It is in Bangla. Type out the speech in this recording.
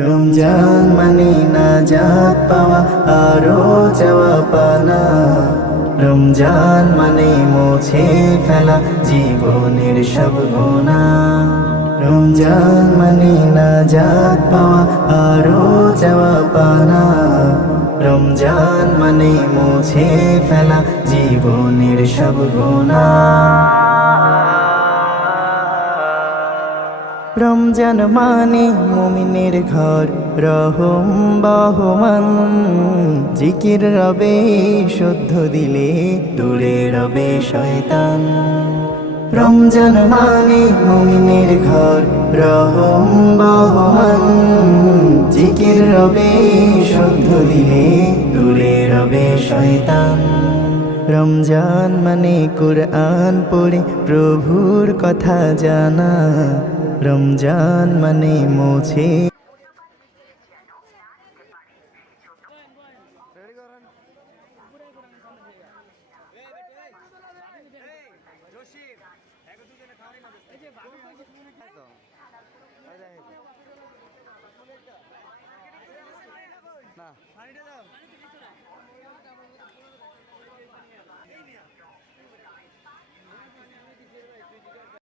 রমজান মানে নাজাত পাওয়া আরো যাওয়া পানা। রমজান মানে মুছে ফেলা জীবনের সব গুনাহ। রমজান মানে নাজাত পাওয়া আরো যাওয়া পানা। রমজান মানে মুছে ফেলা জীবনের সব গুনাহ। রমজান মানে মুমিনের ঘর, রহম বহমান। জিকির রবে শুদ্ধ দিলে দূরে রবে শয়তান। রমজান মানে মুমিনের ঘর, রহম বহমান। জিকির রবে শুদ্ধ দিলে দূরে রবে শয়তান। রমজান মানে কুরআন পড়ে প্রভুর কথা জানা। রমজান মানে মুছে না